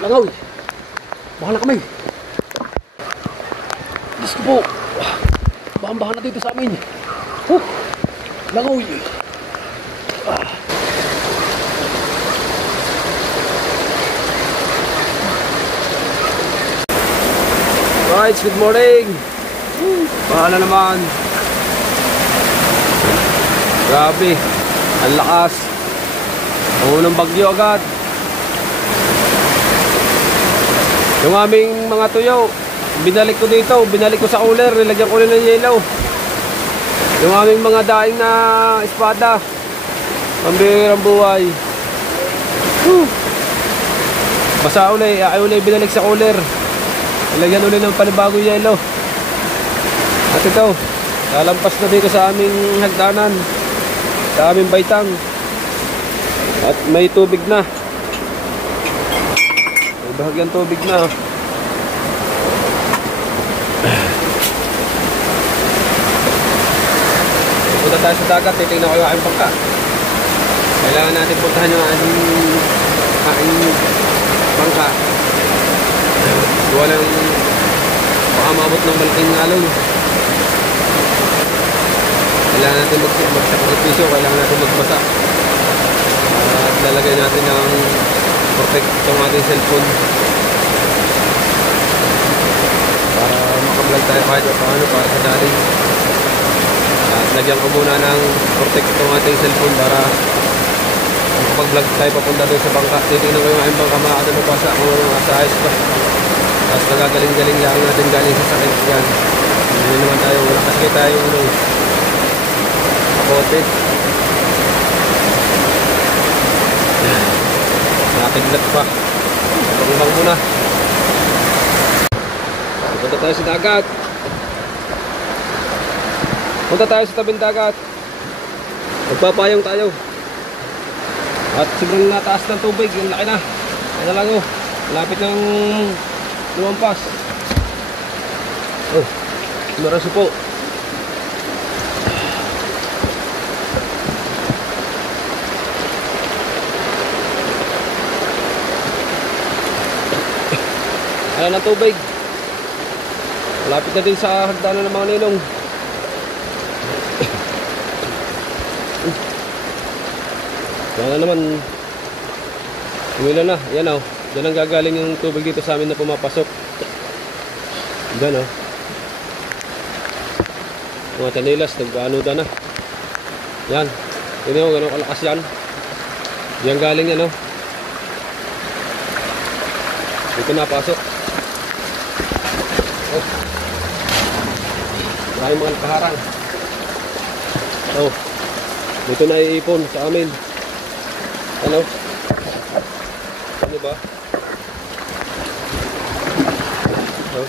Langaw. Bahala kami. Diyos ko po. Bahan-bahan na dito sa amin. Langaw. Right, good morning. Bahala naman. Grabe. Ang lakas. Ang unang bagyo agad. Yung aming mga tuyo, binalik ko dito, binalik ko sa cooler, nilagyan ko rin ng yelo. Yung aming mga daing na espada, pambihirang buhay. Basa uli, ay uli binalik sa cooler. Nilagyan uli ng panibagong yelo. At ito, lalampas na dito sa aming hagdanan, sa aming baitang. At may tubig na. Bahagyang tubig na. Punta tayo sa dagat, titignan ko yung aking bangka. Kailangan natin puntahan yung aking bangka. Walang baka maabot ng malaking alon. Kailangan natin magsakripisyo, kailangan natin magbasa. At lalagay natin ng protect itong ating cellphone para makablog tayo kahit paano para sa daling. At lagyan ko muna ng protect itong ating cellphone para makapag-vlog tayo papunta doon sa bangka. Titignan ko yung aking bangka makakata mabasa kung nasa ayos pa. Tapos nagagaling-galing lang natin galing sa sakit yan. Hindi naman tayo, wala kasi tayo kapote. Nakaglat pa. Pagkakang muna. Punta tayo sa dagat. Punta tayo sa tabing dagat. Magpapayong tayo. At sobrang nataas ng tubig. Yung laki na. Ano lang o. Malapit ng lumampas. Oh. Maraso po. Ayan ang tubig. Malapit na din sa hagdanan ng mga ninong. Yan na naman. Umila na. Yan o. Yan ang gagaling yung tubig dito sa amin na pumapasok. Yan o. Mga tanilas. Nag-anuda na. Yan. Yan o. Ganun kalakas yan. Yan galing yan o. Dito na pasok. Oh. Maraming mga nakaharang. Oh. Dito na iipon sa amin. Ano? Ano ba? Oh.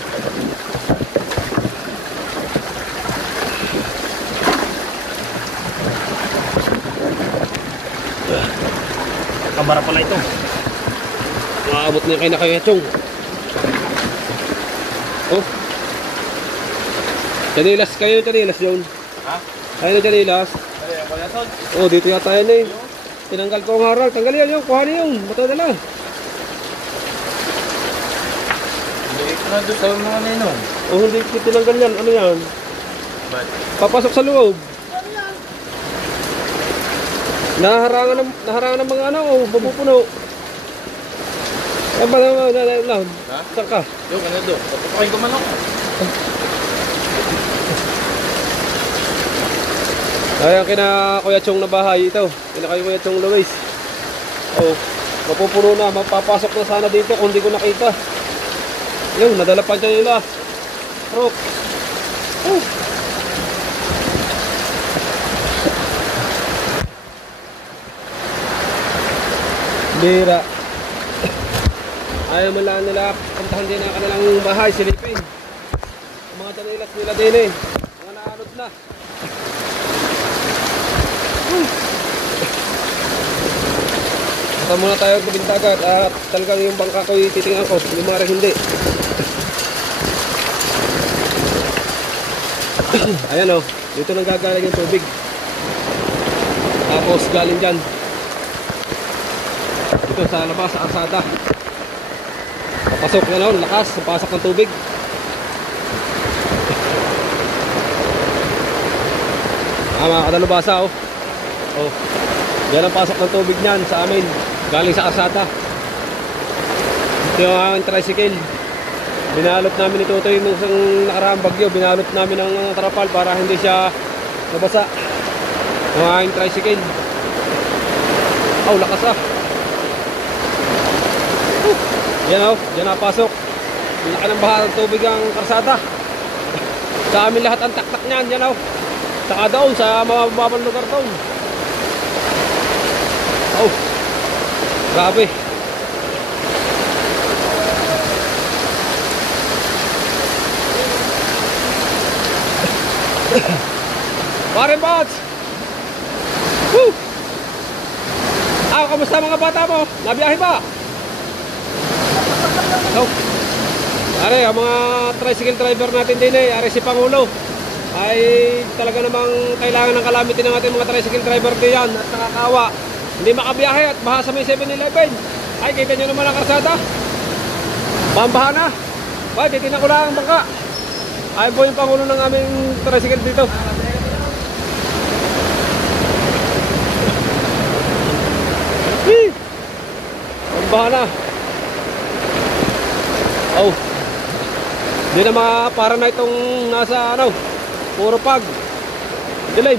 Kamara pala ito. Maabot niya kay Nakayachong. Oh. Janilas, kayo yung Janilas yun. Ha? Kayo yung Janilas. Oh, dito yata yan eh. Tinanggal ko ang harang. Tanggalin yan yung. Kuhanin yung. Bato na lang. Hindi ko na doon sa mga ninong. Oh, hindi ko tinanggal yan. Ano yan? Ba't? Papasok sa loob. Ano yan? Naharangan ng mga ano. Oh, mapupuno. Ay ba naman? Ha? Saan ka? Yung ano doon? Papukain ko man ako. Ay, ang kina Kuya Chong na bahay ito. Kina Kuya Chong Luis. Oh, mapupuno na. Mapapasok na sana dito kung di ko nakita. Yung, nadala pa dyan nila. Rock. Oh. Bira. Ayaw man lang nila puntahan din ang kanilang bahay, silipin. Ang mga danilas nila din eh. Mga naanod na. Punta muna tayo sa bintagat at talagang yung bangka ko titingnan ko. Lumari hindi. Ayan o. Dito nang gagaling yung tubig. Tapos galing dyan. Dito sa labas, sa arsada. Pasok na noon, lakas, pasok ng tubig. Mga kadalubasa, oh. Oh. Yan ang pasok ng tubig niyan sa amin. Galing sa kasada. Ito yung aking tricycle. Binalot namin ito yung isang nakaraang bagyo. Binalot namin ng trapal para hindi siya nabasa. Yung aking tricycle. Oh, lakas ah. Yan oh, yan napasok. Laki ng baha ng tubig ang karsada. Sa amin lahat ang taktak niyan. Yan oh. Saka doon sa mababang lugar doon. Oh, grabe. Pare Bots! Woo! Kamusta mga bata mo? Nabiyahe ba? Oh. Are, ang mga tricycle driver natin din are si Pangulo. Ay talaga namang kailangan ng calamity ng ating mga tricycle driver diyan at nakakawa. Hindi makabiyahe at baha sa may 7-Eleven. Ay, kita nyo naman ang karsada. Pambaha na. Ay, titignan ko lang ang bangka. Ay po yung Pangulo ng aming tricycle dito. Pambaha na. Oh. Hindi na para na itong nasa ano, puro pag. Dilim.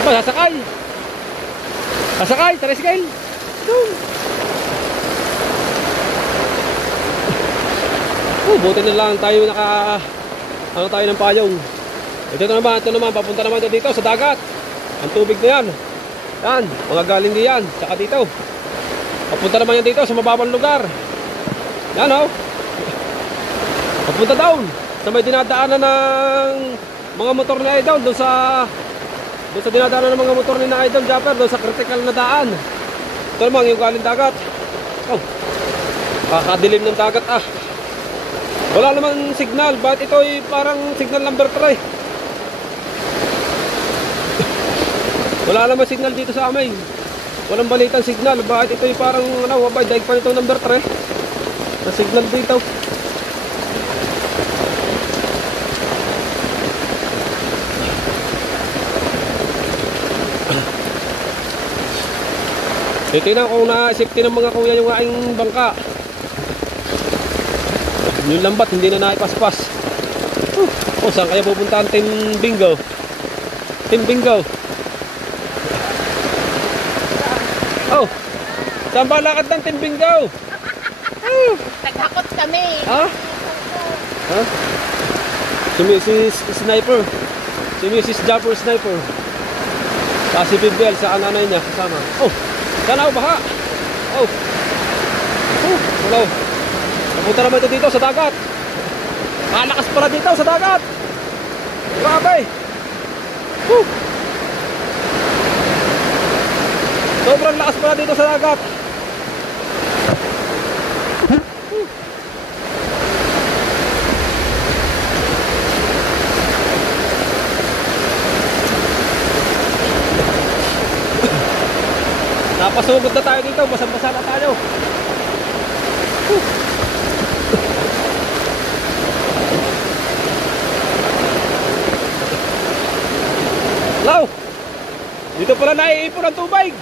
Ba, sasakay. Sasakay, tricycle. Buti na lang tayo ano tayo ng payong. Ito naman, papunta naman dito sa dagat. Ang tubig na yan. Yan, mga galing diyan, saka dito. Papunta naman yan dito sa mababang lugar. Yan oh. Papunta down sa may dinadaanan ng mga motor ni Idol. Doon sa dinadaanan ng mga motor ni Idol Japper. Doon sa critical na daan. Ito naman yung galing dagat. Oh, kakadilim ng dagat ah. Wala naman signal. Bakit ito ay parang signal number 3? Wala naman signal dito sa amin. Walang balitang signal. Bakit ito ay parang wabay daig pa nitong number 3 na signal dito. Titignan ko na safety ng mga kuya yung aking bangka. Yung lambat hindi na naipaspas. Oh, saan kaya pupunta ang Team Bingo? Team Bingo. Oh, saan ba lakad ng Team Bingo? Naghakot kami. Ha? Ha? Si Mrs. Sniper. Si Mrs. Japper Sniper. Si Bibel sa nanay niya kasama. Oh, saan ako baha? Oh. Oh, hello. Napunta naman ito dito sa dagat. Malakas pala dito sa dagat. Grabe. Sobrang lakas pala dito sa dagat. Napasugod na tayo dito. Basang-basa na tayo. Hello. Dito pala naiipon ang tubig.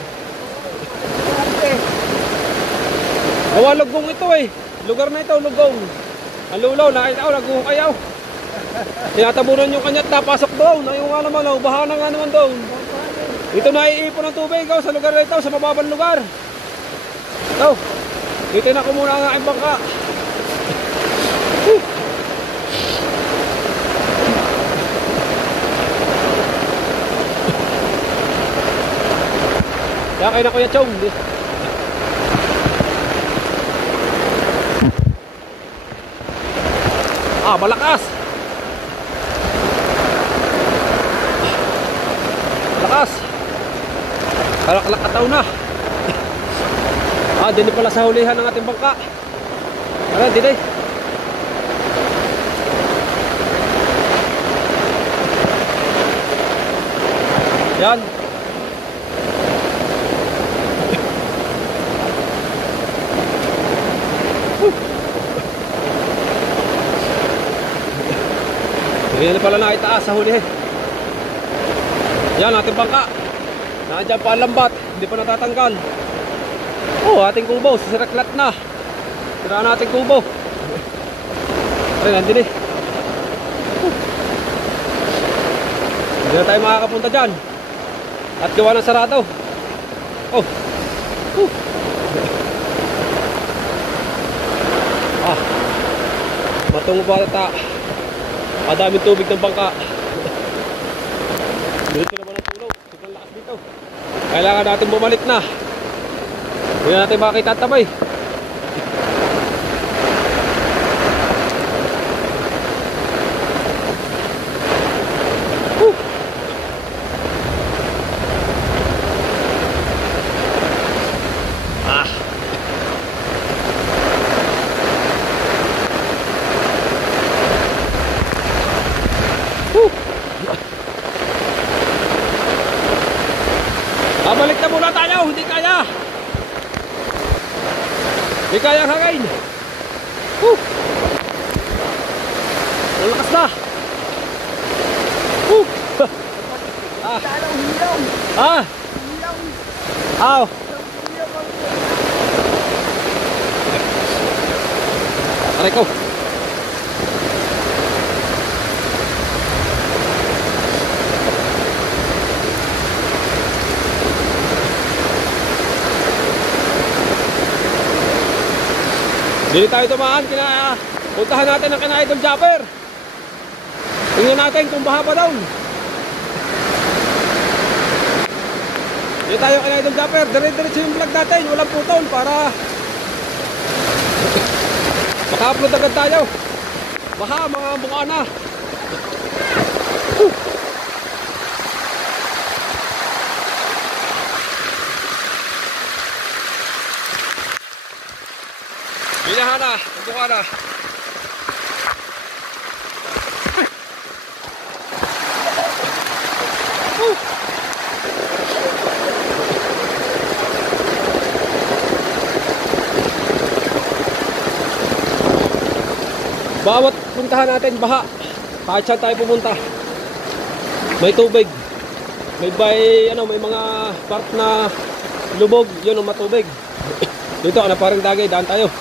Gawa lugong ito eh. Lugar na ito, lugong. Ang lulaw, nakita ko, nagkukayaw. Tinatabunan yung kanyat, napasok doon. Ayun nga naman, baha na nga naman doon. Dito naiipon ang tubig sa lugar na ito, sa mababang lugar. Ito, dito na ko muna ang aking bangka. Kaya kayo na Kuya Chong. Malakas. Malakas. Kalak-kalak na. Din pala sa hulihan ng ating bangka. Ayan, din eh. Yan. Ayan na pala nakitaas sa huli. Yan, ating bangka. Nandiyan pa ang lambat. Hindi pa natatanggal. Oh, ating kubo. Sisiraklat na. Tira na ating kubo. Ay, nandun eh. Hindi na tayo makakapunta dyan. At gawa ng sarado. Oh. Matungo pa ata. Madaming tubig ng bangka. Dito naman ang tulog. Sobrang lakas dito. Kailangan natin bumalik na. Hindi natin makita at tabay. Balik na muna tayo, hindi kaya. Hindi kaya ang hangin. Ang lakas na. Aw. Aray ko. Hindi tayo tumaan, puntahan natin ang kina Idol Japper. Tingnan natin kung baha pa daw. Hindi tayo kina Idol Japper, dire-diretso yung vlog natin, walang putol para maka-upload agad tayo. Baha mga bukana. Binahana, bukana. Bawat puntahan natin baha. Kahit saan tayo pumunta, may tubig. May may mga part na lubog, yun ang matubig. Dito, parang dagay, daan tayo.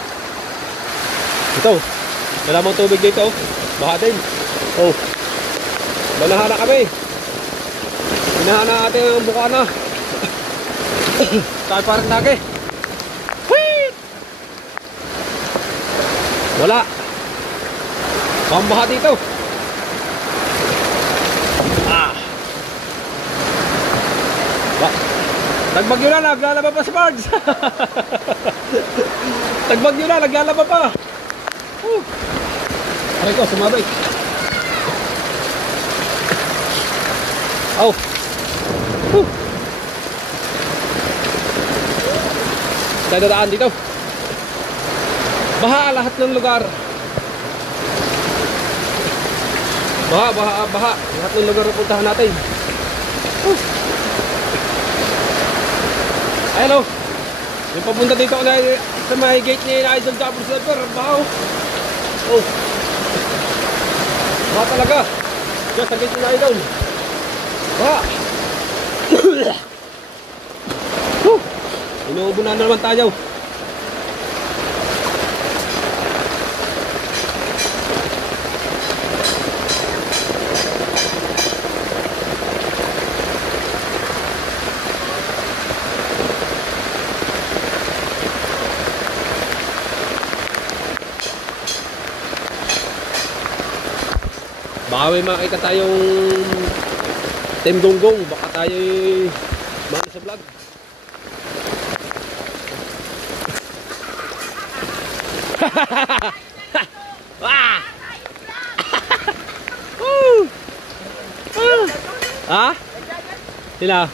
Ito, wala mong tubig dito. Baha din. Oh, manahana kami. Hinahana natin ang bukana. Saan parang dagay. Wala. Pambaha dito. Tagbagyo na, naglalaba pa si Bards. Tagbagyo na, naglalaba pa. Aray ko, sumabay. Aw. Tayo dadaan dito. Baha lahat ng lugar. Baha. Lahat ng lugar na puntahan natin. Ayan o. Yung papunta dito ko na sa may gate ni Idol Japper Silver. Baha o. Oh. Baha talaga. Diyan sa gate ni Idol. Baha. Inuubo na naman tayo. Baka may makita tayong Team Gonggong. Baka tayo mano sa vlog. Ha? Sila?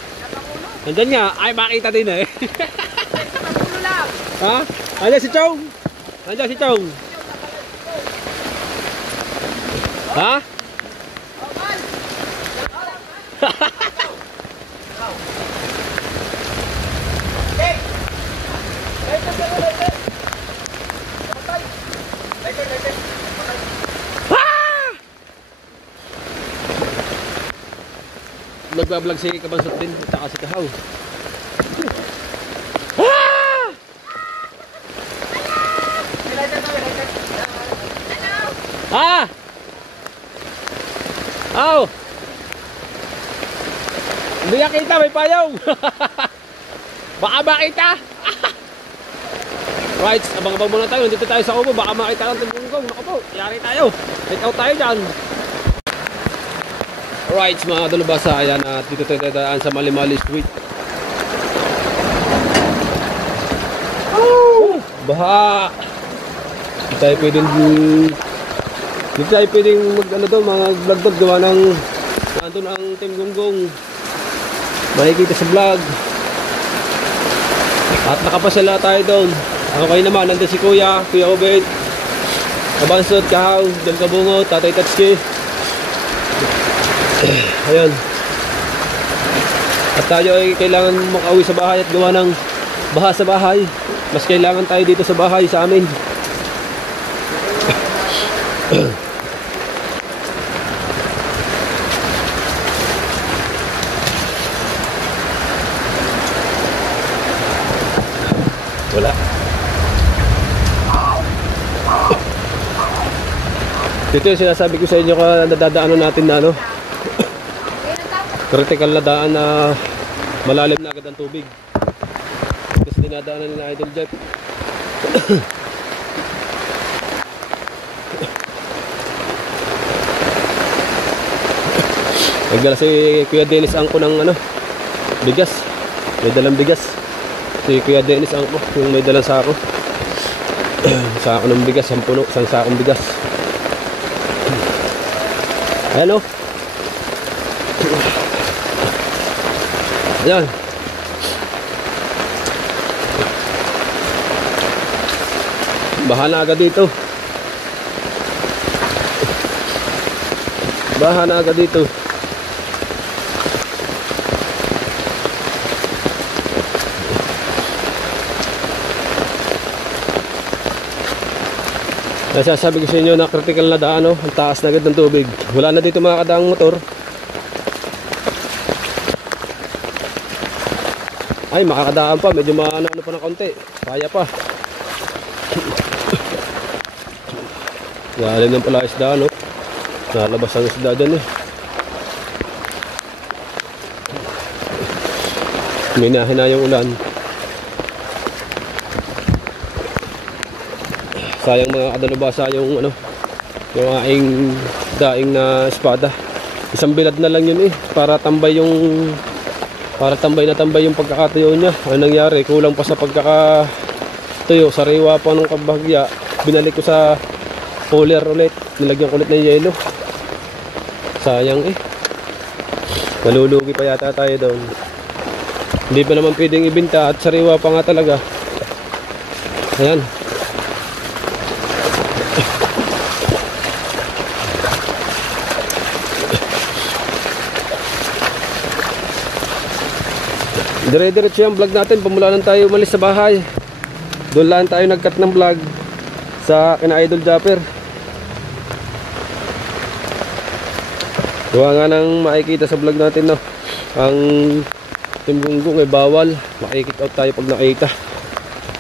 Nandyan nga. Ay, makita din eh. Ha? Nandiyan si Chong. Nandiyan si Chong. Ha? nagbablog si Kabansot din, tsaka si Kahaw. Ah! Aw! Hindi ka kita, may payaw! Baka makita! Right, abang-abang muna tayo. Nandito tayo sa Kubo. Baka makita lang itong gunggong. Naku po, yari tayo. Take out tayo dyan. Right, mga dalubasa. Ayan, at dito tayo dadaan sa Malimali Street. Baha! Hindi tayo pwedeng mag-ano doon, mga vlog-vlog gawa ng nandun ang Team Gunggong. Makikita sa vlog. At nakapasala tayo doon. Okay naman, nandun si Kuya Obed, Kabansot, Kahaw, Del Cabungo, Tatay Tatsuki. Ayan. At tayo ay kailangan makauwi sa bahay at gawa ng baha sa bahay. Mas kailangan tayo dito sa bahay sa amin. Wala. Dito yung sinasabi ko sa inyo ka nadadaanan natin na ano, critical na daan na malalim na agad ang tubig. Kasi dinadaanan nila Idol Jeff. Nagdala si Kuya Dennis Angko ng ano, bigas. May dalang bigas. Si Kuya Dennis Angko, yung may dalang sako. Sako ng bigas, isang sakong bigas. Ayan o. Ayan. Baha na agad dito. Baha na agad dito. Nasasabi ko sa inyo na critical na daan, oh. Ang taas na agad ng tubig. Wala na dito makakadaang motor. Ay, makakadaan pa. Medyo maano pa ng konti. Kaya pa. Galing ng pala isda, no? Nalabas ang isda dyan, eh. Minahin na yung ulan. Sayang mga kadalubasa yung ano, yung aking daing na espada. Isang bilad na lang yun, eh, para tambay na tambay yung pagkakatuyo niya. Ano nangyari? Kulang pa sa pagkakatuyo. Sariwa pa ng kabahagya. Binalik ko sa cooler ulit. Nilagyan ko ulit ng yelo. Sayang, eh. Malulugi pa yata tayo doon. Hindi pa naman pwedeng ibinta at sariwa pa nga talaga. Ayan. Dire-diretso yung vlog natin. Pamula lang tayo umalis sa bahay. Doon lang tayo nag-cut ng vlog sa kina Idol Japper. Gawa nga nang makikita sa vlog natin, no, ang Team Gunggong ay bawal. Makikita out tayo pag nakita.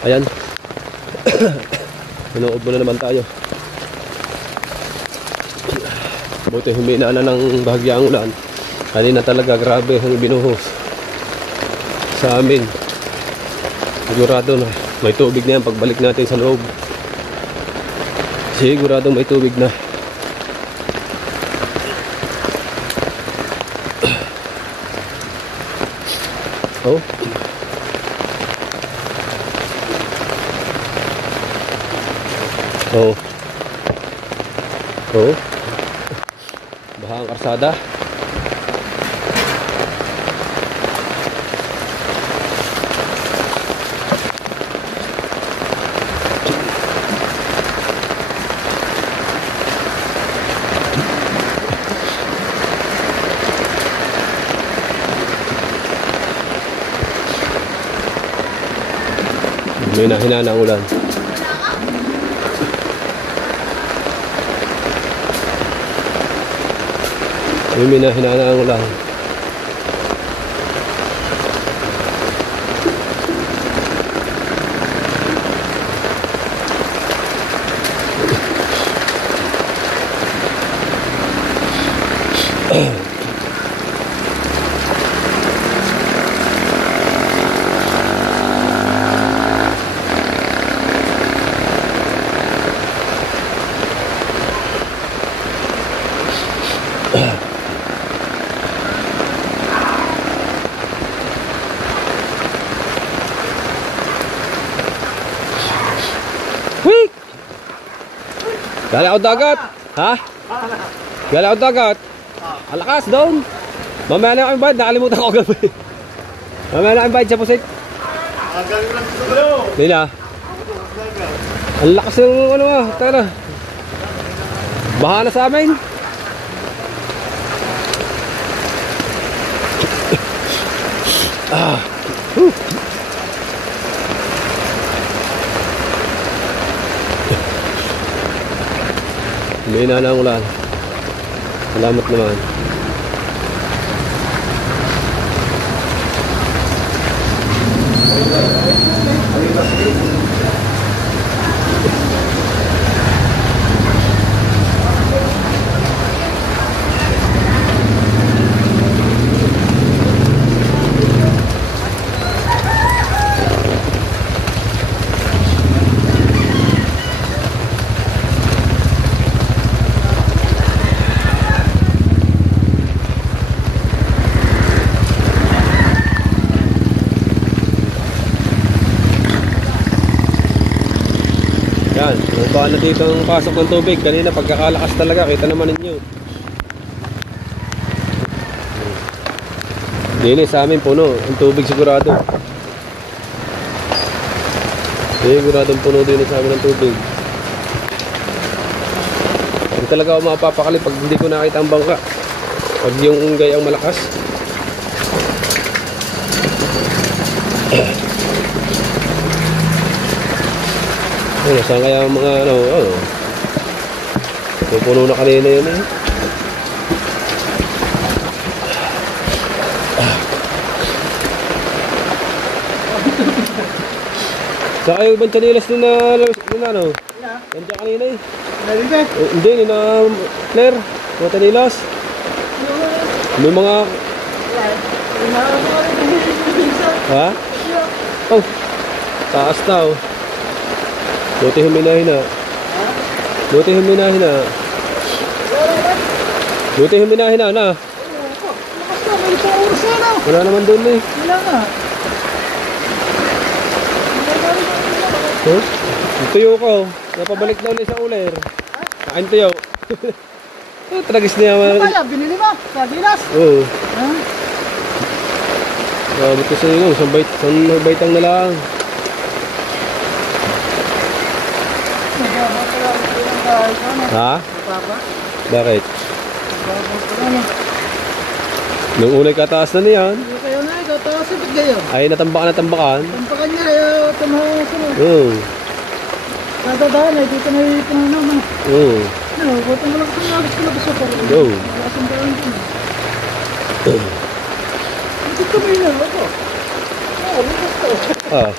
Ayan. Manood muna naman tayo. Buti humina na ng bahagyang ulan. Kanina talaga grabe ang binuhos sa amin. Sigurado na may tubig na yan pagbalik natin sa loob. Sigurado may tubig na. Oh. Oh. Oh. Baha ang karsada. May nahina ng ulan. May nahina ng ulan. Galing ako dagat. Ha? Galing ako dagat. Alakas doon. Mamaya na kami bayad. Nakalimutan ko gabi. Mamaya na kami bayad sa pusit. Hindi na. Ang lakas ng ano ah. Tara. Baha na sa amin. May na ang ulan. Salamat naman. Yan, baka na dito ang pasok ng tubig. Kanina pagkakalakas talaga, kita naman ninyo. Dili sa amin puno, ang tubig sigurado. Siguradong puno din sa amin ng tubig. Hindi talaga ako mapapakali pag hindi ko nakita ang bangka. Pag yung unggay ang malakas. Ano, saan kaya mga ano, pupuno na kanina yun eh. Saan kayo ibang chanilas din na ano? Nandiyan kanina eh. Nalita? Hindi, ni na Claire, mga chanilas. May mga... Ha? Oh, taas na oh. Buti huminahin na. Buti huminahin na. Buti huminahin na. Wala naman doon eh. Wala nga. Huh? Yung tuyo ko. Napabalik na ulit sa uler. Kain tuyo. Tragis niya. Kaya, binili mo? Sardinas? Oo. Ha? Bakit kasi yun? Isang baitang na lang. Ha? Bakit? Nung unay kataas na niyan. Hindi kayo na, ikaw taas ipit kayo. Ay natambakan. Tampakan niya, kaya tumahasunod. Oo. Nadadaan ay dito na ipin na naman. Oo. Ano, kung malakas ang nagis ko na gusto ko. Oo. Malakas ang parang din. Hindi kami na, ako. Oo, lukas to. Ah.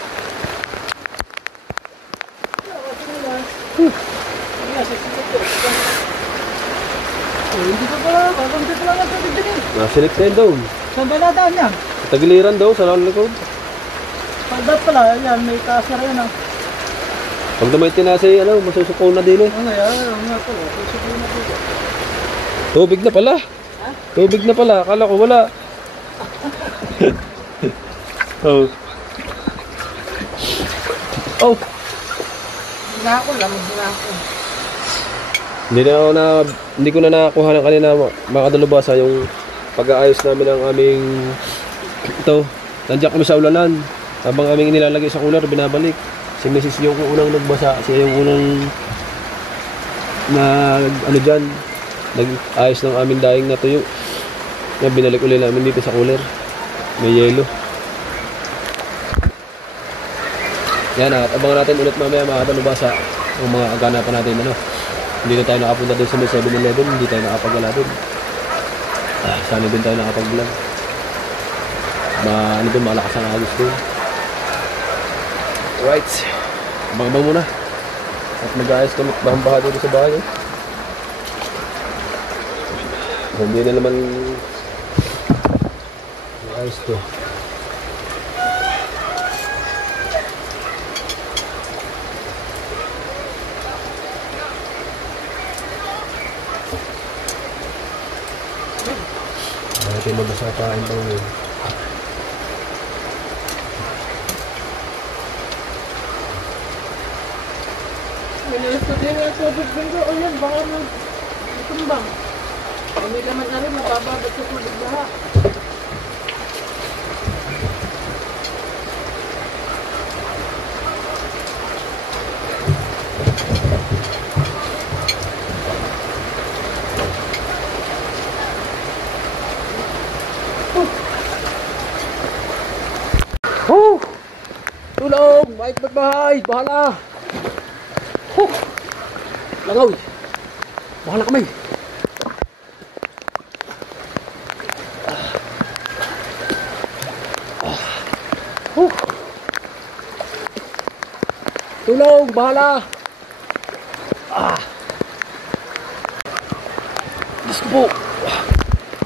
Hindi ka pala, kakunti pala lang sa tigdinin. Nasilik na yun daw. Saan ba nadaan yan? Sa tagiliran daw, sa likod. Pagdat pala, yan, may kasar yan ah. Pag damay tinasay, masusukaw na din eh. Ano yan, ano nga pala, susuko na dito. Tubig na pala. Ha? Tubig na pala. Akala ko wala. Oh. Oh. Hinako lang, hinako. Hindi ko na nakakuha ng kanina mga kadalubasa yung pag-aayos namin ng aming ito. Nandiyan kami sa ulanan. Habang aming inilalagay sa cooler, binabalik. Si Mrs. yung unang nagbasa. Siya yung unang nag-ayos ng aming daing na tuyo. Na binalik ulit namin dito sa cooler. May yelo. Yan at abangan natin ulit mamaya mga kadalubasa ang mga aganapan natin Hindi na tayo nakapunta doon sa may 7-Eleven, hindi tayo nakapagala doon. Sana din tayo nakapag-vlog. Malakas ang agos doon. Alright. Abang-abang muna. At mag-ayos kami bahang-baha doon sa bahay. Hindi na naman ayos to. Natin mabasa pa ang bangin. Pinulis ko din ang tubig binggo. O yan, baka tumbang. May laman na rin, mabababot sa tubig baha. Tulong! Baik bahay! Bahala! Langaw! Bahala kami! Tulong! Bahala! Diyos ko po!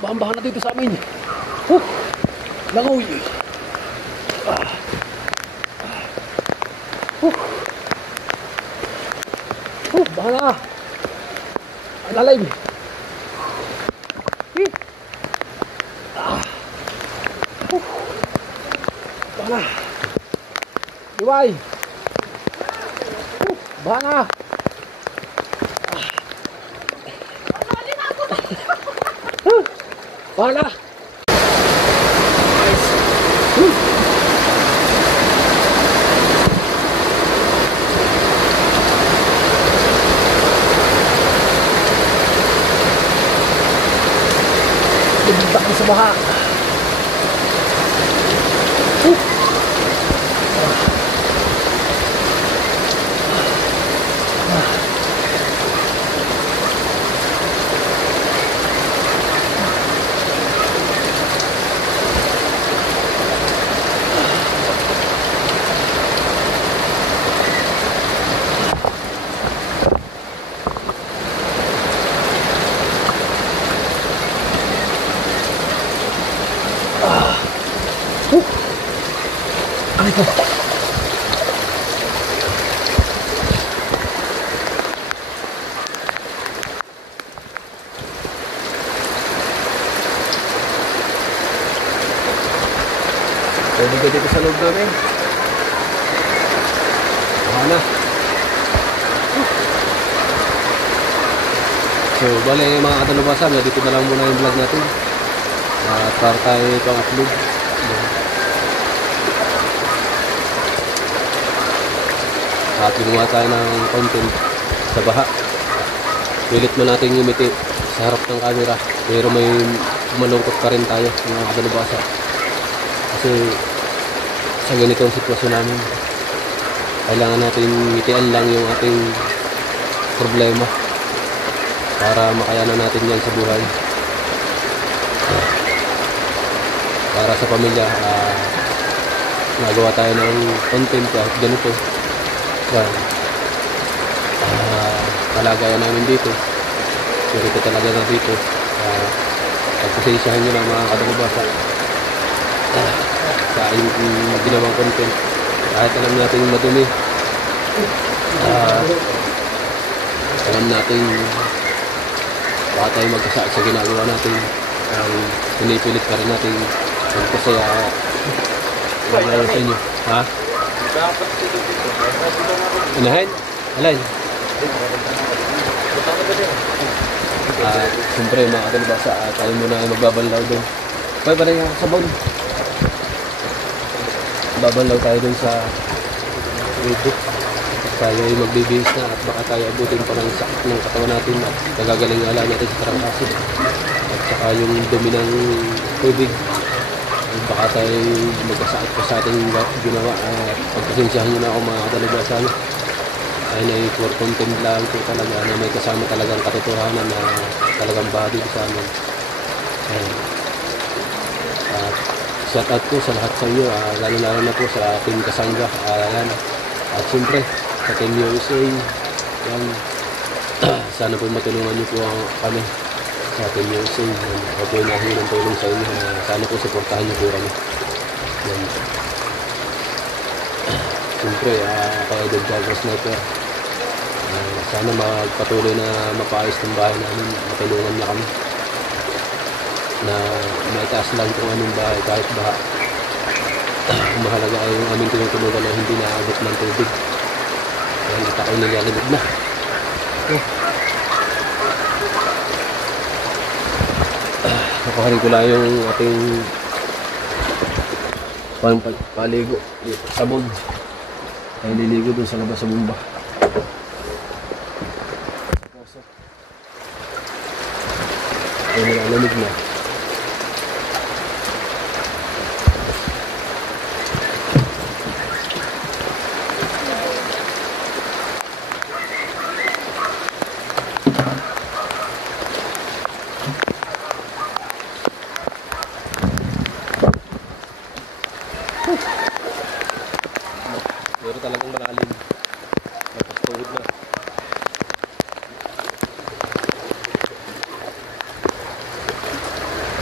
Bahan-bahan na dito sa amin! Langaw! Bahala! Ang lalim! Bahala! Iway! Bahala! Bahala! Bumita ko sa baha. Ano ito? Pwede ka dito sa loob namin. Bahala. So, bale mga katalubasan, dito na lang muna yung vlog natin. At para tayo pang upload. At gumawa tayo ng content sa baha. Pilit mo natin ngumiti sa harap ng camera, pero may malungkot pa rin tayo mga katalubasa. Kasi sa ganitong sitwasyon namin, kailangan natin ngitian lang yung ating problema para makayanan natin yan sa buhay. Para sa pamilya, nagawa tayo ng content kahit ganito. Kalagayan namin dito, ganito talaga na dito. Pagpasensyahan nyo lang mga katalubasa sa ginawang content. Kahit alam natin madumi, alam natin baka tayo magkasakit sa ginagawa natin, pinipilit pa rin natin magpasaya sa inyo. Ha? Inahin? Alay? Siyempre mga katalubasa, tayo muna ay magbabanlaw doon. Kaya pa rin yung sabon. Babanlaw tayo doon sa video. Tayo ay magbibihis na at baka tayo abutin pa ng sakit ng katawan natin at nagagaling ala natin sa trangkasid. At saka yung dumi ng tubig, baka tayo magkasakit pa sa ating ginawa. Pagpasensyahan nyo na ako mga katalubasa. Ay na for content lang po talaga na may kasama talagang katotohanan na talagang bahagi sa amin. At shout out po sa lahat sa inyo, lalo na po sa ating kasangga. At siyempre sa Team USA, yan, sana po matulungan nyo po kami sa Team USA. Ako po yung nahingi ng tulong sa inyo, sana po supportahan nyo po kami. Yan. Siyempre kay The Jagger Sniper, sana magpatuloy na mapaayos ng bahay namin, matulungan niya kami na maitaas lang kung anong bahay kahit baha. Mahalaga ay yung aming tinutulugan na hindi naabot ng tubig. Ang tao nilalabog na. Nakuhanin ko lang yung ating paligo. Sabon. Ay liligo dun sa labas sa bumba. Ay nilalamig na. Pero talagang malalim. Tapos tuhod na.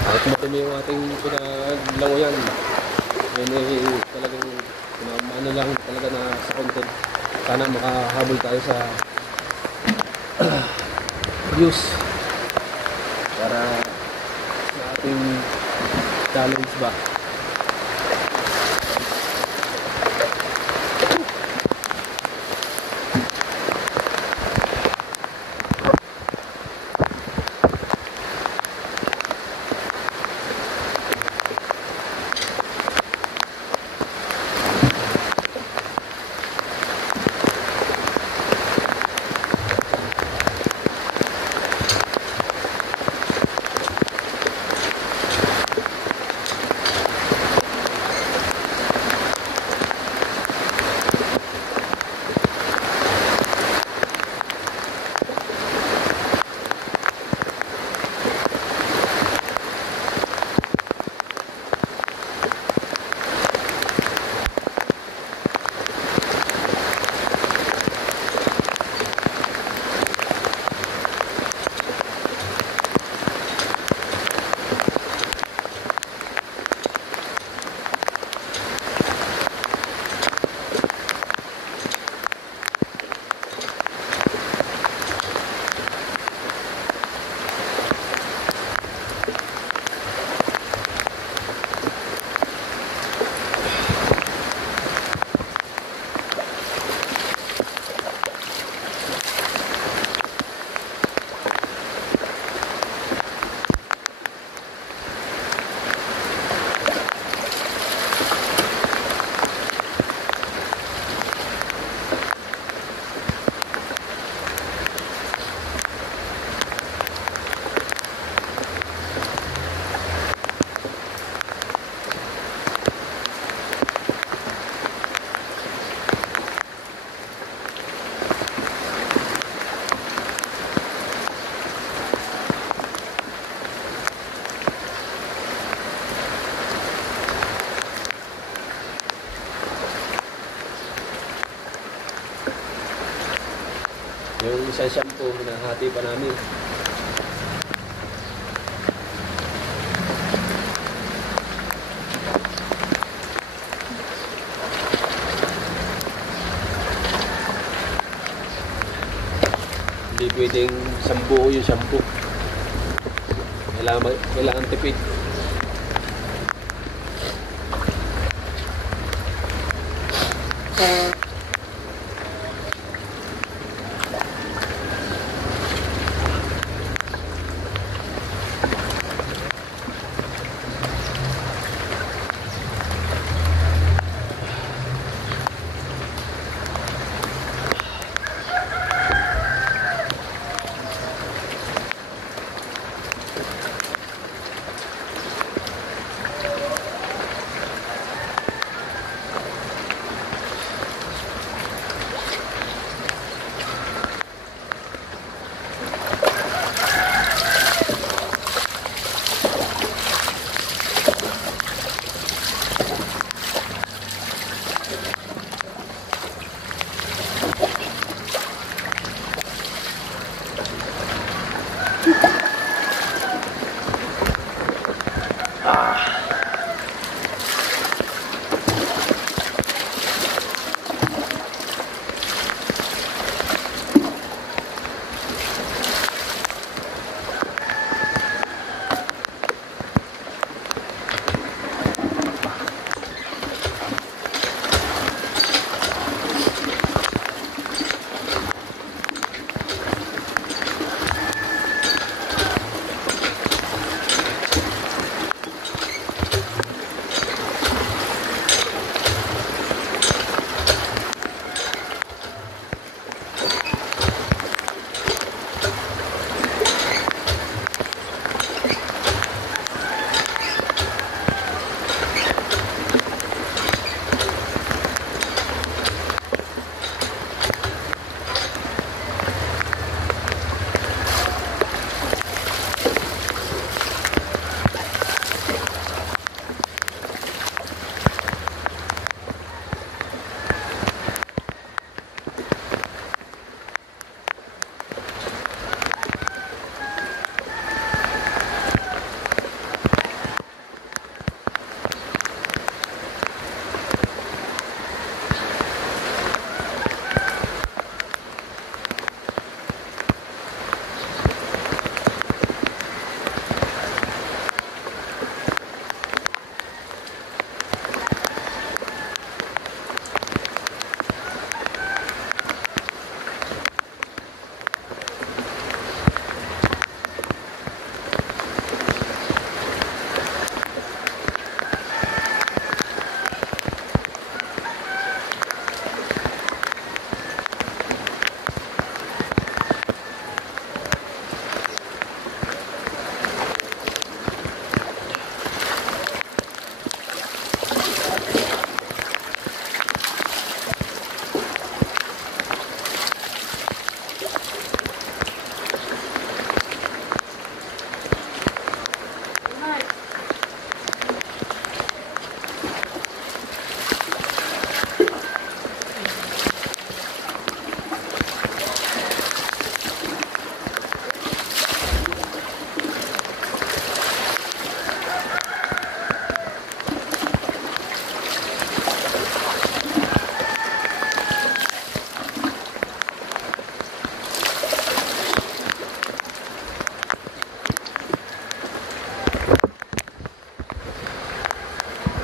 At matumi yung ating pinaglangoyan. Yan ay talagang ano lang talaga na sa content. Sana makahabol tayo sa views para sa ating challenge ba. Yung isang shampoo, minahati pa namin. Hindi pwedeng sambuo yung shampoo. Kailangan tipid.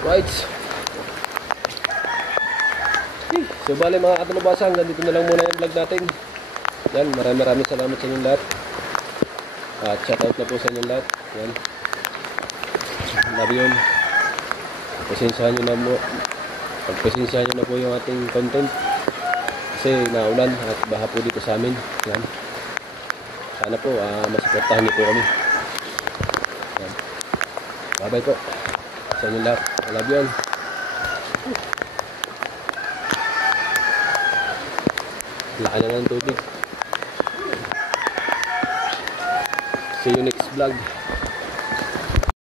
Right. So bale mga katulubasa, hanggang dito na lang muna yung vlog natin. Yan, maraming salamat sa inyong lahat. At shoutout na po sa inyong lahat. Yan. Love yun. Pasensyahan nyo na mo. Pagpasensyahan nyo na po yung ating content. Kasi naulan at baha po dito sa amin. Yan. Sana po masuportahan niyo po kami. Yan. Bye bye po sa inyong lahat. I love you all. Laki na ng tubig. See you next vlog.